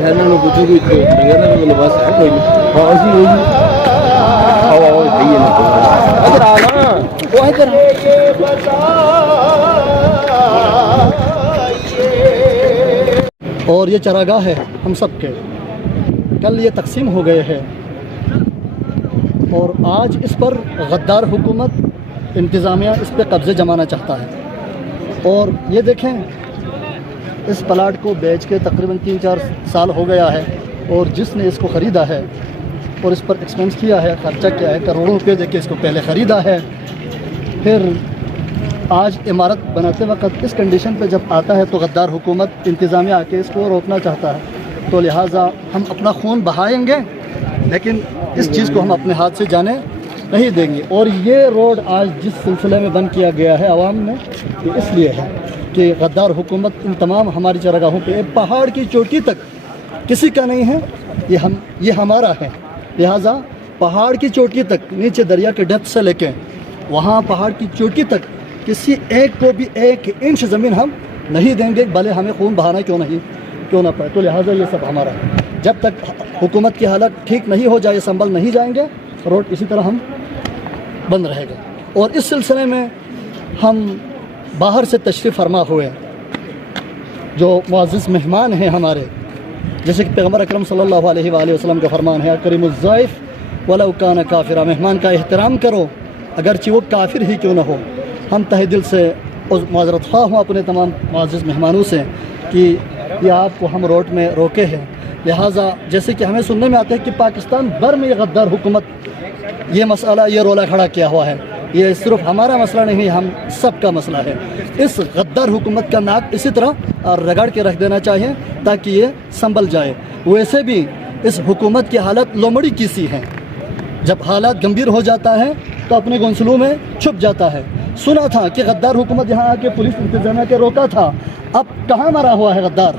احنا لو بتجوا تغيرنا من اللباس حلو ازي او هي اقدر على واقدر اور یہ چراگاہ ہے ہم سب کے، کل یہ تقسیم ہو گئے ہیں اور آج اس پر غدار حکومت انتظامیہ اس پہ قبضے جمانا چاہتا ہے۔ اور یہ دیکھیں اس پلاٹ کو بیچ کے تقریباً 3-4 سال ہو گیا ہے، اور جس نے اس کو خریدا ہے اور اس پر ایکسپینس کیا ہے، خرچہ کیا ہے، کروڑوں روپے دے کے اس کو پہلے خریدا ہے، پھر آج عمارت بناتے وقت اس کنڈیشن پہ جب آتا ہے تو غدار حکومت انتظامیہ آ کے اس کو روکنا چاہتا ہے۔ تو لہٰذا ہم اپنا خون بہائیں گے لیکن اس چیز کو ہم اپنے ہاتھ سے جانے نہیں دیں گے۔ اور یہ روڈ آج جس سلسلے میں بند کیا گیا ہے عوام نے، یہ اس لیے ہے کہ غدار حکومت ان تمام ہماری چراگاہوں پہ پہاڑ کی چوٹی تک کسی کا نہیں ہے، یہ ہمارا ہے، لہٰذا پہاڑ کی چوٹی تک نیچے دریا کے ڈیپتھ سے لے کے وہاں پہاڑ کی چوٹی تک کسی ایک کو بھی 1 انچ زمین ہم نہیں دیں گے، بھلے ہمیں خون بہانا کیوں نہ پڑے۔ تو لہٰذا یہ سب ہمارا ہے۔ جب تک حکومت کی حالت ٹھیک نہیں ہو جائے، سنبھل نہیں جائیں گے، روڈ اسی طرح ہم بند رہے گا۔ اور اس سلسلے میں ہم باہر سے تشریف فرما ہوئے جو معزز مہمان ہیں ہمارے، جیسے کہ پیغمبر اکرم صلی اللہ علیہ وآلہ وسلم کا فرمان ہے کریم الضیف ولو کان کافرا، مہمان کا احترام کرو اگرچہ وہ کافر ہی کیوں نہ ہو۔ ہم تہ دل سے معذرت خواہ ہوں اپنے تمام معزز مہمانوں سے کہ یہ آپ کو ہم روڈ میں روکے ہیں، لہٰذا جیسے کہ ہمیں سننے میں آتا ہے کہ پاکستان بھر میں یہ غدار حکومت یہ مسئلہ یہ رولا کھڑا کیا ہوا ہے، یہ صرف ہمارا مسئلہ نہیں، ہم سب کا مسئلہ ہے۔ اس غدار حکومت کا ناک اسی طرح رگڑ کے رکھ دینا چاہیے تاکہ یہ سنبھل جائے۔ ویسے بھی اس حکومت کی حالت لومڑی کی سی ہے، جب حالات گمبھیر ہو جاتا ہے تو اپنے گھونسلوں میں چھپ جاتا ہے۔ سنا تھا کہ غدار حکومت یہاں آ کے پولیس انتظامیہ کے روکا تھا، اب کہاں مرا ہوا ہے غدار؟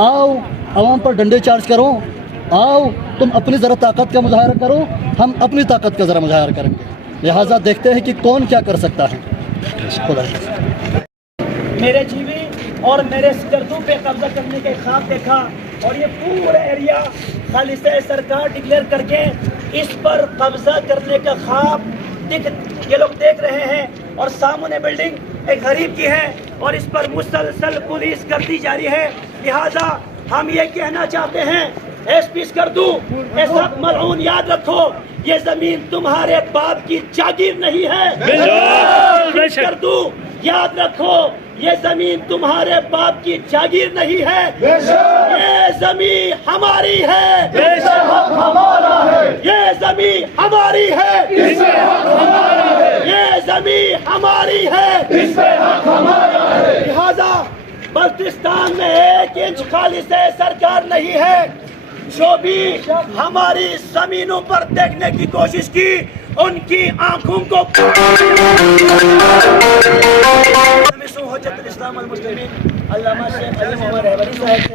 آؤ عوام پر ڈنڈے چارج کرو، آؤ تم اپنی ذرا طاقت کا مظاہرہ کرو، ہم اپنی طاقت کا ذرا مظاہرہ کریں گے، لہٰذا دیکھتے ہیں کہ کون کیا کر سکتا ہے۔ خدا حافظ۔ میرے جیوی اور میرے سکردو پہ قبضہ کرنے کے خواب دیکھا، اور یہ پورا ایریا خالص سرکار ڈکلیئر کر کے اس پر قبضہ کرنے کا خواب یہ لوگ دیکھ رہے ہیں، اور سامنے بلڈنگ ایک غریب کی ہے اور اس پر مسلسل پولیس گردی جاری ہے۔ لہذا ہم یہ کہنا چاہتے ہیں ایس پی سکردو، سب ملعون یاد رکھو یہ زمین تمہارے باپ کی جاگیر نہیں ہے۔ سکردو یاد رکھو یہ زمین تمہارے باپ کی جاگیر نہیں ہے، یہ زمین ہماری ہے، یہ زمین ہماری ہے، یہ زمین ہماری ہے۔ لہذا بلتستان میں 1 انچ خالص سرکار نہیں ہے۔ جو بھی ہماری زمینوں پر دیکھنے کی کوشش کی ان کی آنکھوں کو حجت الاسلام المسلمین علامہ شیخ علی محمد رہبری صاحب